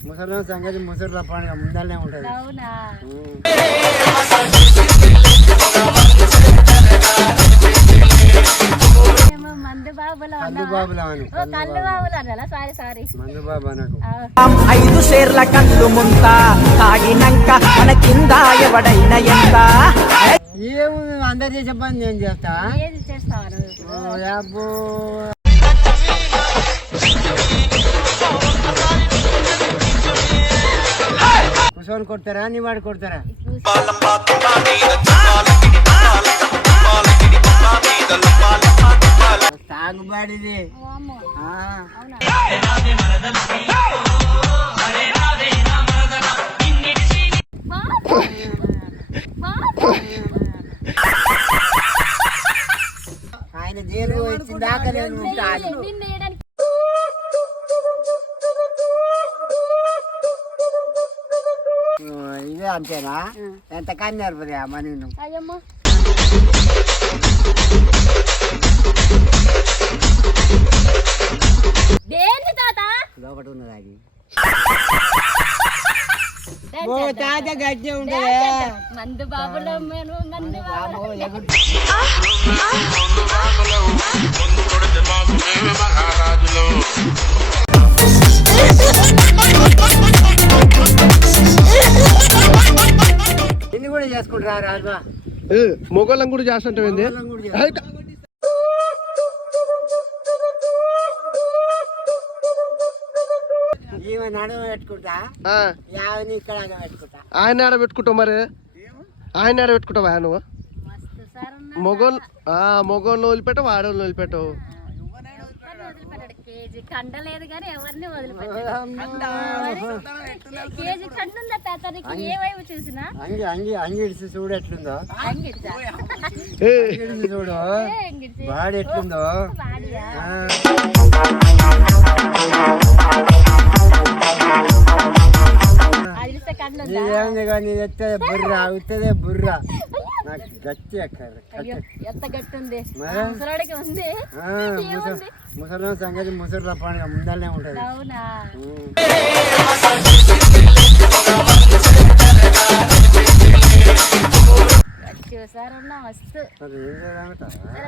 ముసలి సంగతి ముసలి పండుగ ముందరనే ఉంటుంది. ఏమో ఐదు షేర్ల కళ్ళు ముంత తాగినంక మన కింద ఎవడైనా ఎంత? ఏముంది అందరు చేసే పని నేను చేస్తా. ఏది సోన్ కొడతారా? నీ వాడు కొడతారా? తాగుబాడిది ఆయన జైలు వచ్చిందాక నేను ఇదే అంతేనా? ఎంత కన్నారు పదే అమ్మ నేను అయ్యమ్మో. దేని తాత? లోపల ఉన్నది అది. డాన్స్ ఓ. తాత. మందు బాబులో మందు బాబో, ఎగురు. ఆ, యావని ఇక్కడ ఆగ పెట్టుకుంటా. ఆయన ఆడ పెట్టుకుంటావు మరి? ఆయన ఆడ పెట్టుకుంటావా నువ్వు. మొగోళ్ళు ఆ మొగోళ్ళు వదిలిపెట్టవు ఎవరిని వదిలిపెట్టాడు కేజీ కండ లేదు కానీ ఎవరిని వదిలిపెట్టాడు కేజీ కండ ఉందా తాత నీకు? ఏ వైపు చూసినా? అంగి అంగి చూడు ఎట్లుందో. చూడు. బాడీ ఎట్లుందో. వాడియా? ఆ, అది చూస్తే కండ ఉందా నీదేముంది కానీ ఎత్తే బుర్ర అవుతుందే బుర్ర. గట్టి ఎంత గట్టి ఉంది. మరి? ముసలోడికి ఉంది. ఏముంది? ముసలి సంగతి ముసలి పండుగ ముందరనే ఉంటుంది. అవునా? సరే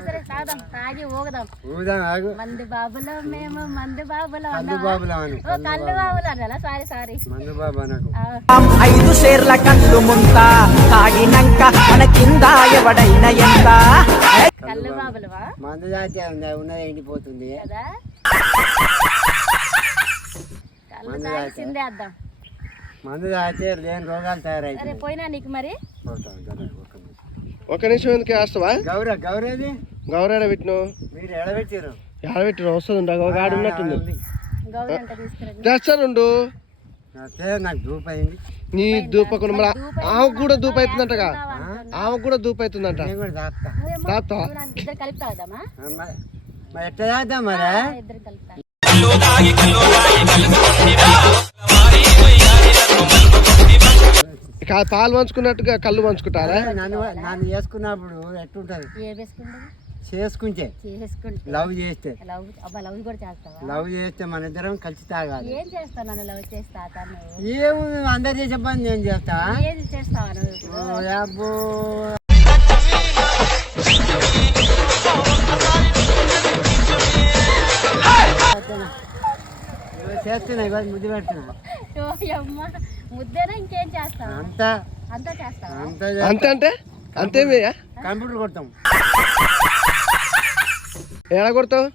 సరే తాగుదాం. తాగి ఊగదాం. ఊదాం ఆగు. మందు బాబులో మేము మందు బాబులో అని కళ్ళు సారీ సారీ. మందు బాబు అనకు. ఐదు షేర్ల కళ్ళు ముంత తాగినంక మన కింద ఎవడైనా ఎంత? కళ్ళు బాబులవా? మందు జాతి ఉంది ఉన్నది ఎండిపోతుంది. కదా? కళ్ళు? చిందేద్దాం మందు తాగితే లేని రోగాలు సరే తయారైతాయి పోయినా నీకు మరి పోతాం, కదా, ఒక్క నిమిషం. ఒక నిమిషం ఎందుకు వేస్తావా? గౌర గౌరేది గౌరాడ పెట్టిను? మీరు ఎడబెట్టారు ఎడబెట్టిన వస్తుంది ఒక గాడి ఉన్నట్టుంది. అయితే నాకు అయింది. నీ దూపకుండా మరి ఆమెకు కూడా దూపు అవుతుందంటగా? ఆమెకు కూడా దూపు అవుతుందంట. తాపుతా నువ్వేమో పాలు పంచుకున్నట్టుగా కళ్ళు పంచుకుంటారా? నన్ను నన్ను చేసుకున్నప్పుడు ఎట్లుంటది ఏ వేసుకుంటుంది చేసుకుంటే. లవ్ చేస్తే. లవ్ అబ్బా లవ్ కూడా చేస్తావా? లవ్ చేస్తే మన ఇద్దరం కలిసి తాగాలి. ఏం చేస్తావు నన్ను లవ్ చేస్తా తను ఏముంది అందరు చేసే పని నేను చేస్తా. ఏది చేస్తావా నువ్వు ఓ యాబ్బో. ఇదిగో చేస్తున్నా ఇవాళ ముద్దు పెడుతున్నా. ముద్దేనా ఇంకేం చేస్తావా? అంతా. అంటే? అంతేమయ్యా కంప్యూటర్ కొడతాం. కొడతావు?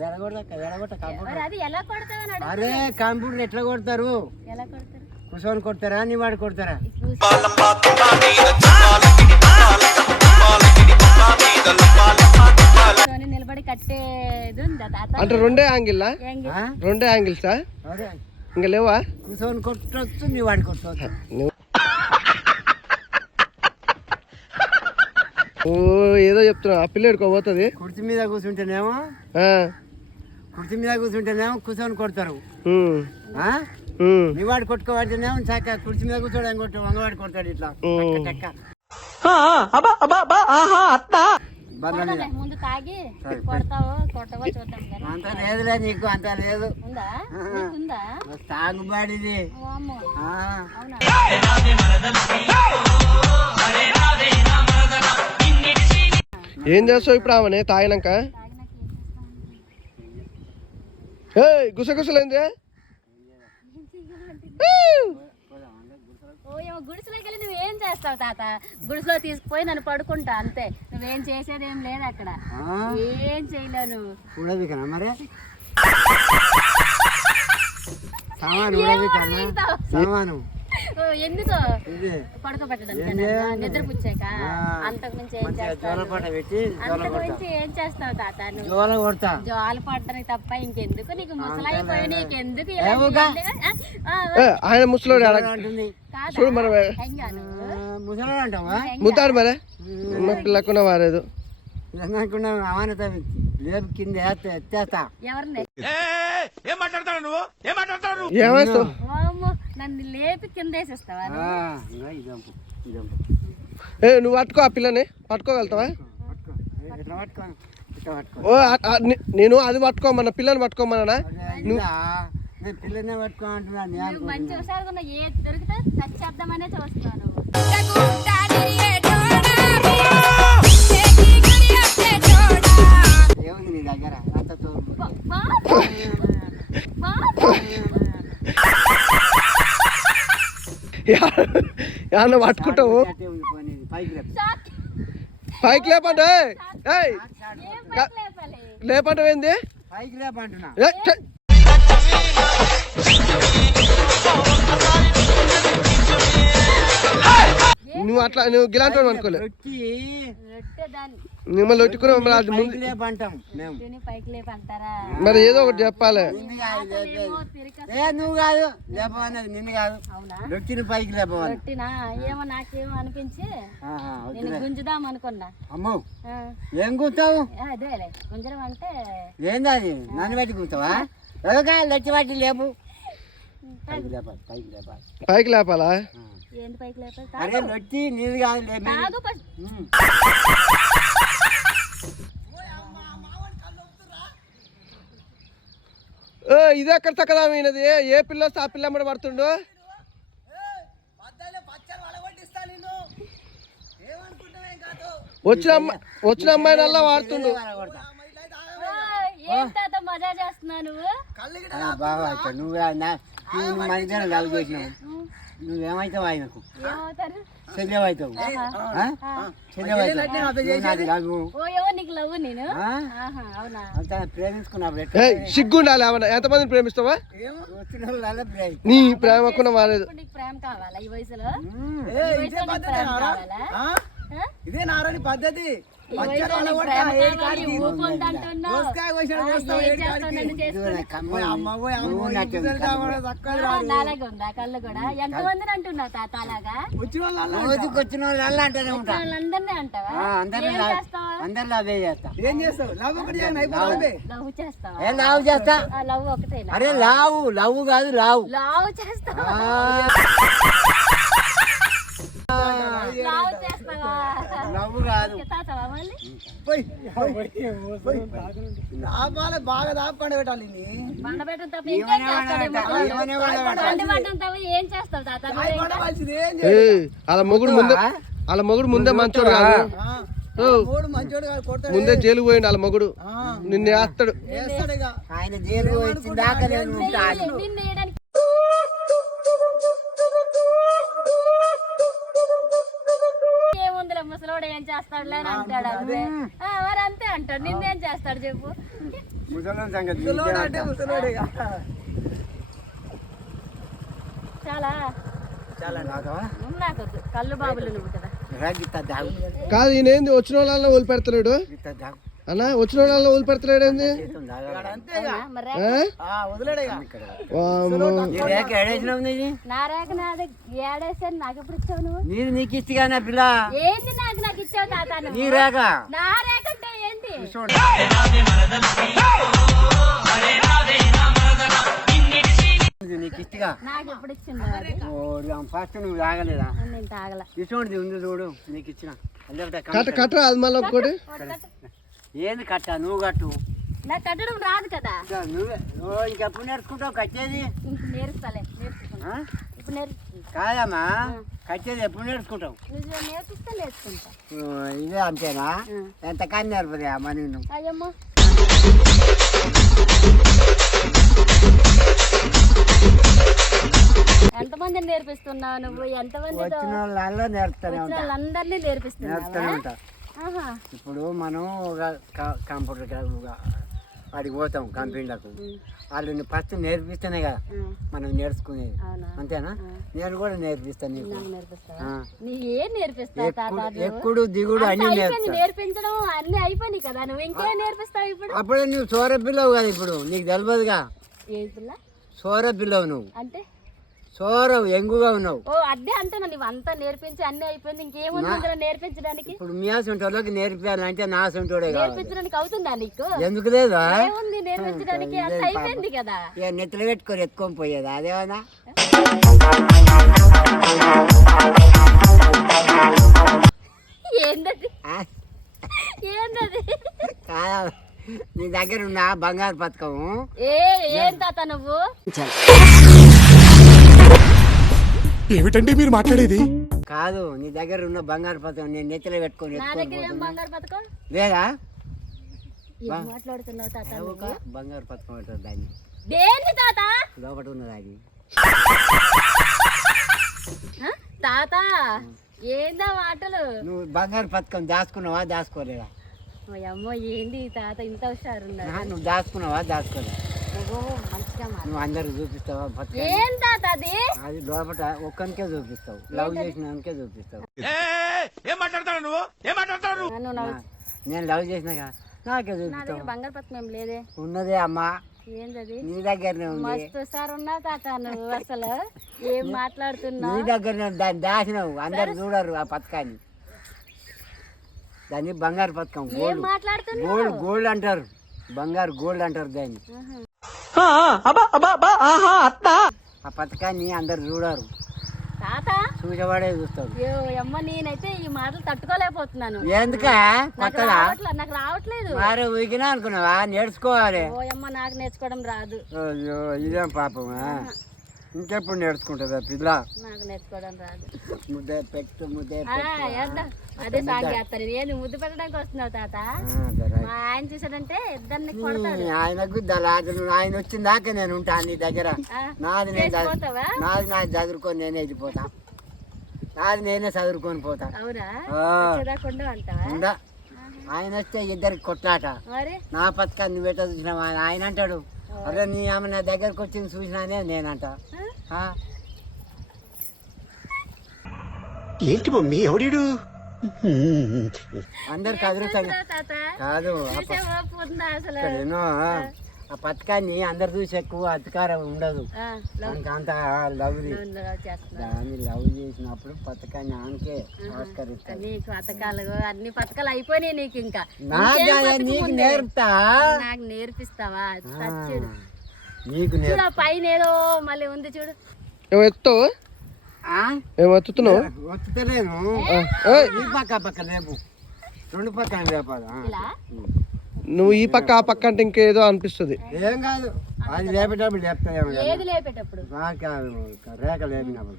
ఎలా కొడతావని అడుగు అరే కంప్యూటర్ ఎట్లా కొడతారు? ఎలా కొడతారు? నీ వాడు కొడతారా? నిలబడి కట్టేది అంటే రెండే ఆ? రెండే యాంగిల్సా? అదే ఇంకా లేవా? కూర్చొని కొట్టచ్చు నీ వాడు కొట్టవచ్చు ఓ ఏదో చెప్తున్నా ఆ పిల్ల ఎడుకోబోతుంది కుర్చీ మీద కూర్చుంటేనేమో కుర్చీ మీద కూర్చుంటేనేమో కూర్చొని కొడతారు. ఆ? నీ వాడు చక్క కుర్చీ మీద కూర్చోడం కొట్టు వంగవాడు కొడతాడు ఇట్లా. టక్క తాగి కొడతావో? కొట్టవో? చూద్దాం కానీ అంత లేదులే నీకు అంత లేదు. ఉందా? తాగుబాడిది అవునా? ఏం చేస్తావు ఇప్పుడు ఆమె తాగినాక? తాగినాక ఏం చేస్తావు? ఏయ్ గుసగుసలేంది గుడిసెలోకి వెళ్ళి నువ్వేం చేస్తావు తాత. గుడిసెలో తీసుకుపోయి నన్ను పడుకుంటా అంతే. నువ్వేం చేసేది ఏం లేదు అక్కడ. ఏం చేయలేవు నువ్వు. ఉడవి కన్నా మరి? సామాను ఏం ఉడవి కన్నా ఉడవిస్తావు? సామాను ఎందుకో? ఏం చేస్తావు తాత నువ్వు? జోల పడడానికి తప్ప ఇంకెందుకు? నీకు ముసలైపోయి నీకెందుకు ఆయన ముసలోడు? చూడు మనం నువ్వు? ముద్దాడు మరే? మా పిల్లకున్న వారేదు. అనుకున్నా అమానత లేపు కింద ఏమేస్తావు? నన్ను లేపి కింద వేసేస్తావా ఏ నువ్వు పట్టుకో ఆ పిల్లని. పట్టుకోగలుగుతావా? ఓ నేను అది పట్టుకోమన్నా పిల్లని పట్టుకోమన్నా నేను పిల్లనే పట్టుకో అంటున్నా నేను నువ్వు మంచి. ఏ దొరికితే చూస్తున్నాను. ఏమన్నా పట్టుకుంటావు. పైకి లేపు. పైకి లేపండి ఏయ్ ఏం పైకి లేపాలి? లేపంటావు ఏంది పైకి లేపు నువ్వు అట్లా నువ్వు గిలాంటి అనుకోలే. వచ్చి రొట్టెదాన్ని మిమ్మల్ని ఒట్టుకుని మమ్మల్ని అది ముందు పైకి లేపు అంటాం మేము. తిని పైకి లేపి అంటారా? మరి ఏదో ఒకటి చెప్పాలి. నిన్ను కాదు లేపేది. ఏమో తిరిగి ఏ నువ్వు కాదు లేపమన్నది నిన్ను కాదు. అవునా? రొట్టిని పైకి లేపమని ఏమో నాకేమో అనిపించి ఆహా, నేను వద్దులే. గుంజుదాం అనుకున్నా. అమ్మో ఆ, ఏం కూతావు అదేలే గుంజడం అంటే ఏంది అది? నన్ను పెట్టి కూతావా ఎవరికా? లచ్చి పట్టి లేపు. పైకి లేపాలి పైకి లేపాలి. పైకి లేపాలా? ఆ. పైకి అరే లొచ్చి నీది కాదు తాగు ఫస్ట్. ఏ, ఇది ఎక్కడ చక్కదా ఈయనది ఏ పిల్ల వస్తే ఆ పిల్ల కూడా పడుతుండు? వచ్చిన అమ్మాయి వచ్చిన అమ్మాయిని అలా వాడుతుండు. కొడతా. ఓయ్, ఏం తాత మజా చేస్తున్నావు నువ్వు? ఆ, బాగా అవుతావు నువ్వు నా- నువ్వు మన ఇద్దరం లవ్ చేసినావు నువ్వేమవుతావు ఆయనకు? ఎట్లా సిగ్గుండాలి ఏమన్నా ఎంతమందిని ప్రేమిస్తావా? నీ ప్రేమకున్న ఆ? ఇదే నారాయణ పద్ధతి. ఎంతమందిని తాత అలాగా వచ్చిన వాళ్ళ అంటూనే ఉంటా. అంటావా? చేస్తా. ఏం చేస్తావు? లవ్ ఒకటి చేయను, అయిపోతుంది లవ్. చేస్తావా? ఏ లావు చేస్తా. ఆ, లవ్ ఒకటేనా? అరే లావు లవ్ కాదు లావు. లావు చేస్తావా? లవ్ కాదు. ఆపాలి బాగా దాపండి పెట్టాలి నువ్వు వాళ్ళ మొగుడు ముందే వాళ్ళ మొగుడు ముందే మంచోడు కాదు. ముందే జైలు పోయిండు వాళ్ళ మొగుడు. ఆ, నిన్ను వేస్తాడు వేస్తాడు ఇక. ఆయన జైలు చేస్తాడులే అని అంటాడు అంతే. ఆ, మరి అంతే అంటాడు. నిన్నేం చేస్తాడు చెప్పు. ముసలోని సంగతి ముసలోడు అంటే ముసలోడు ఇక చాలా. చాలా నాకవా నాకొద్దు. కళ్ళు బాబులు నువ్వు కదా. గిత్త దాగు కాదు ఈయన ఏంది వచ్చిన వాళ్ళ వదిలిపెడతలేడు? గిత్త దాగు అన్న వచ్చిన వాళ్ళ వదిలిపెడతలేడు ఏంది నీది? నాకు పిల్ల? ఏంది ఇచ్చావు తాత నీ రేఖ? నా రేఖ అంటే ఫస్ట్ నువ్వు తాగలేదా? ఉంది చూడు నీకు ఇచ్చిన. కట్ట కట్ట అది మళ్ళీ ఒక్కటి. ఏంది కట్ట? నువ్వు కట్టు. నాకు కట్టడం రాదు కదా. నువ్వే. ఇంకెప్పుడు నేర్చుకుంటావు? కట్టేది? నేర్పుతాలే? ఇప్పుడు నేర్చుకుంటా కాదమ్మా. కట్టేది ఎప్పుడు నేర్చుకుంటావు? నేర్పిస్తే నేర్చుకుంటా. ఓ, ఇదే అంతేనా? ఎంత కానీ నేర్పదే అమ్మ నిన్ను? అయ్యమ్మో. ఎంతమందిని నేర్పిస్తున్నావు నువ్వు? ఎంతమంది వచ్చిన వాళ్ళందరినీ నేర్పిస్తున్నావా. ఇప్పుడు మనం ఒక కంప్యూటర్ వాడికి పోతాం కంపెనీలకు వాళ్ళని ఫస్ట్ నేర్పిస్తేనే కదా. మనం నేర్చుకునేది. అంతేనా? నేను కూడా నేర్పిస్తాను నీకు. ఎక్కుడు- దిగుడు అన్ని అయిపోయింది నేర్పుతా నేర్పించడం అన్ని అయిపోయినాయి కదా. నువ్వు ఇంకేం నేర్పిస్తావు ఇప్పుడు? అప్పుడే నువ్వు సోర పిల్లవు కదా ఇప్పుడు. నీకు తెలియదుగా సోర పిల్లవు నువ్వు. అంటే? సోరవు ఎంగుగా ఉన్నావు. ఓ అదే అంటున్నా నువ్వు అంతా నేర్పించి అన్ని అయిపోయింది. ఇంకేముంది అందులో నేర్పించడానికి? ఇప్పుడు మీ సొంటోళ్ళకి నేర్పించాలంటే నా సొంటోడే నేర్పించడానికి అవుతుందా నీకు? ఎందుకు లేదా? ఏముంది నేర్పించడానికి? అంత అయిపోయింది కదా. ఇక నెత్తలు పెట్టుకొని ఎత్తుకొని పోయేది? అదేమన్నా? ఏందది? ఆ? ఏందది? కాదా? నీ దగ్గర ఉన్న బంగారు పథకము. ఏ ఏం తాత నువ్వు? ఏమిటండి మీరు మాట్లాడేది? కాదు నీ దగ్గర ఉన్న బంగారు పథకం నేను నెత్తిలో పెట్టుకొని నా ఎత్తుకొని దగ్గర ఏం పోతున్నా. బంగారు పథకం? లేదా? ఏం మాట్లాడుతున్నావు తాత ఒక బంగారు పథకం అంటారు దాన్ని. దేన్ని తాత? లోపల ఉన్నది అది. ఆ? తాత ఏందా మాటలు? నువ్వు బంగారు పథకం దాచుకున్నావా దాచుకోలేదా? ఓ అమ్మో ఏంది ఈ తాత ఇంత హుషారున్నారు? ఆహా, నువ్వు దాచుకున్నావా దాచుకోలేదా? నువ్వు అందరికి చూపిస్తావా? పథకం ఏం తాత అది? అది లోపల ఒక్కనికే చూపిస్తావు. లవ్ చేసినానికే చూపిస్తావు. నవ్వు? నేను లవ్ చేసినాక నాకే నా చూపిస్తావు? బంగారు ఏం లేదే. ఉన్నదే అమ్మా. నీ దగ్గరనే ఉంది. మస్తు సార్ ఉన్నావు తాత నువ్వు అసలు. ఏం నీ మాట్లాడుతున్నావు? దగ్గరనే ఉంది. దాన్ని దాచినావు. అందరు చూడరు ఆ పథకాన్ని. దాన్ని బంగారు పథకం గోల్డ్. మాట్లాడుతున్నావు? గోల్డ్ గోల్డ్ అంటారు. బంగారు గోల్డ్ అంటారు దాన్ని. ఆ పథకాన్ని అందరు చూడరు. తాత. చూసేవాడే చూస్తాడు. అమ్మ నేనైతే ఈ మాటలు తట్టుకోలేకపోతున్నాను. ఎందుక? నాకు రావట్లేదు నాకు రావట్లేదు. మారే ఊగినా అనుకున్నావా? నేర్చుకోవాలి. ఓ అమ్మ నాకు నేర్చుకోవడం రాదు. అయ్యో ఇదేం పాపమా? ఇంకెప్పుడు నేర్చుకుంటుందా పిల్ల? నాకు నేర్చుకోవడం రాదు. ముద్దే పెట్టు ముద్దే. అదే సాంగ్ ఏంది ముద్దు పెట్టడానికి వస్తున్నావు తాత? మా ఆయన చూసాడంటే ఇద్దరిని కొడతాడు. ఆయనకు ఆయన వచ్చిన దాకా నేను ఉంటాను నీ దగ్గర. నాది నేను నాది నాది చదువుకొని నేనే వెళ్ళిపోతా. నాది నేనే చదువుకొని పోతా. అవునా? ఆయన వస్తే ఇద్దరికి కొట్లాట. మరి? నా పథకాన్ని నువ్వు ఎట్లా చూసినావా? ఆయన అంటాడు. అరే నీ ఆమె నా దగ్గరకు వచ్చింది చూసినానే నేనంట. ఆ? ఏంటి మమ్మీ ఎవడీడు? అందరికి అదృష్టం. తాత? కాదు అసలు? ఆ పథకాన్ని అందరు చూసి ఎక్కువ అధికారం ఉండదు. దానికి అంత లవ్ దాన్ని లవ్ చేసినప్పుడు పథకాన్ని ఆమెకే నీకు పథకాలు అన్ని పథకాలు అయిపోయినాయి నీకు ఇంకా. నీకు? నేర్పుతా? నాకు నేర్పిస్తావా? నీకు చూడు పైన ఏదో మళ్ళీ ఉంది చూడు. ఏమో ఎత్తావు ఆ? ఏమో ఎత్తుతున్నావు? పక్క పక్క లేపు. రెండు పక్కన లేపాలి? నువ్వు ఈ పక్క ఆ పక్క అంటే ఇంకేదో అనిపిస్తుంది. ఏం కాదు. అది లేపేటప్పుడు లేపుతాయేమో. ఏది లేపేటప్పుడు? రేఖ లేపినప్పుడు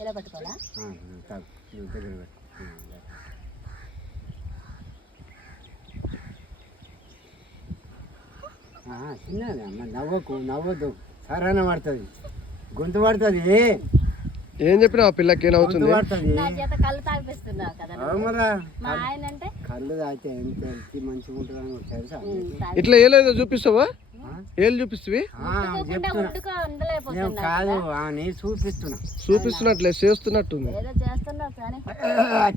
ఎలా పట్టుకోవాలా? చిన్నది అమ్మ. నవ్వకు నవ్వద్దు. సరైన పడుతుంది. గొంతు పడుతుంది. ఏం చెప్పినా ఆ పిల్లకి? ఏమవుతుంది పడుతుంది. నా చేత కళ్ళు తాగిపిస్తున్నావు కదా నువ్వు. అవుమరా మా ఆయన అంటే? కళ్ళు తాగితే ఎంత ఎంత మంచిగా ఉంటుందని తెలుసా ఇట్లా ఏలేదో చూపిస్తావా? ఏళ్ళు చూపిస్తావి? ఉండలేకపోతున్నా కాదు? చూపిస్తున్నా. చూపిస్తున్నట్లే చేస్తున్నట్టుంది. ఏదో చేస్తున్నావు కానీ.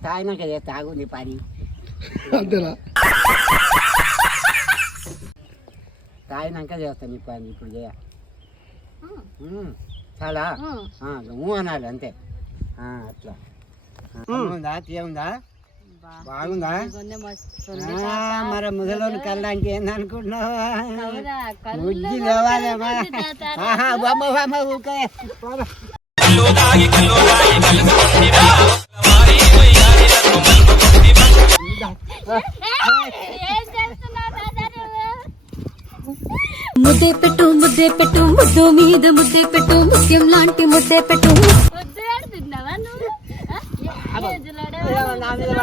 తాగినాక తాగు నీ పని. అంతేనా? తాగినాక చేస్తా నీ పని ఇప్పుడు చేయ. చాలా ఊ అనాలి అంతే. అట్లా. ఉందా తీయముందా? బాగుందా. మరి ఏందనుకుంటున్నావా? అవునా? కళ్ళు లేవాలేమా బొమ్మ బొమ్మ ఊకే పోరా. ఏం చేస్తున్నావు తాత నువ్వు ముద్దే పెట్టు ముద్దే పెట్టు ముద్దు మీద ముద్దే పెట్టు ముత్యం లాంటి ముద్దే పెట్టు. మీద? నా మీద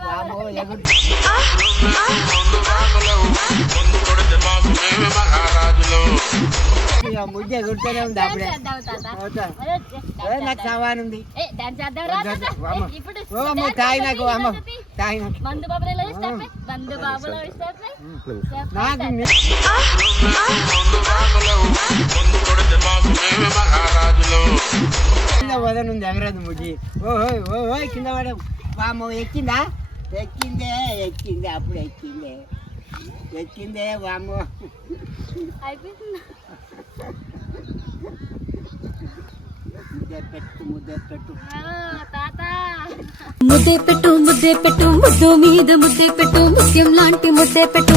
బాబు ముద్ద ఎగురుతూనే ఉంది అప్పుడే అవుతా. నాకు సవాన్ ఉంది ఓ తాయి నాకు అమ్మ తాయి నాకు కింద వదనుంది ఎగరదు ముడి ఓహో ఓహో కింద పడ వామో ఎక్కిందా ఎక్కిందే ఎక్కిందే అప్పుడు ఎక్కిందే ఎక్కిందే వామో ముద్ద పెట్టు ముద్ద పెట్టు ముద్దే పెట్టు ముద్దే పెట్టు ముద్దు మీద ముద్దే పెట్టు ముత్యం లాంటి ముద్దే పెట్టు.